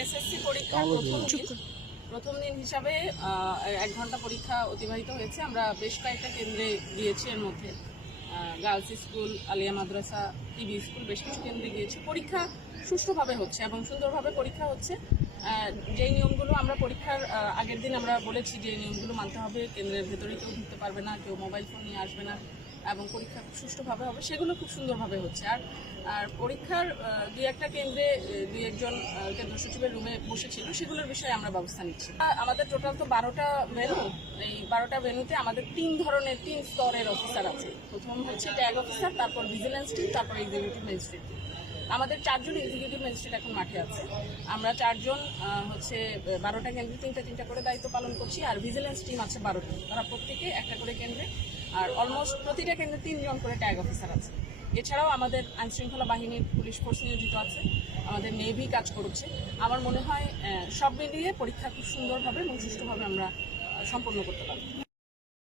SSC পরীক্ষা প্রথম দিন প্রথম দিন হিসাবে এক ঘণ্টা পরীক্ষা অতিবাহিত হয়েছে। আমরা বেশ কয়েকটা কেন্দ্রে গিয়েছি এর মধ্যে। Girls school Alia Madrasa TV school বেশ কিছু কেন্দ্রে গিয়েছি। পরীক্ষা সুষ্ঠুভাবে হচ্ছে এবং সুন্দরভাবে পরীক্ষা হচ্ছে। যেই নিয়মগুলো আমরা পরীক্ষার আগের দিন আমরা বলেছি যে নিয়মগুলো মানতে হবে। কেন্দ্রের ভেতরে কেউ ঢুকতে পারবে না কেউ মোবাইল ফোন নিয়ে আসবে না। এবং পরীক্ষা খুব সুষ্ঠুভাবে হবে, সেগুলো খুব সুন্দরভাবে হচ্ছে। আর আর পরীক্ষার দুই একটা কেন্দ্রে দুই একজন কেন্দ্র সচিবের রুমে বসেছিল, সেগুলোর বিষয়ে আমরা ব্যবস্থা নিচ্ছি। আমাদের টোটাল তো বারোটা ভেনু এই বারোটা ভেনুতে আমাদের তিন ধরনের, তিন স্তরের অফিসার আছে। প্রথম হচ্ছে ট্যাগ অফিসার তারপর ভিজিলেন্স টিম তারপর এক্সিকিউটিভ ম্যাজিস্ট্রেট আমাদের চারজন এক্সিকিউটিভ ম্যাজিস্ট্রেট এখন মাঠে আছে। আমরা চারজন হচ্ছে বারোটা কেন্দ্রে তিনটা তিনটা করে দায়িত্ব পালন করছি, আর ভিজিলেন্স টিম আছে বারোটা। তারা প্রত্যেকে একটা করে কেন্দ্রে আর অলমোস্ট প্রতিটা কেন্দ্রে তিনজন করে ট্যাগ অফিসার আছে। এছাড়াও আমাদের আইনশৃঙ্খলা বাহিনীর পুলিশ ফোর্স নিয়োজিত আছে, আমাদের নেভি কাজ করছে। আমার মনে হয় সব মিলিয়ে পরীক্ষা খুব সুন্দরভাবে এবং সুষ্ঠুভাবে আমরা সম্পন্ন করতে পারব।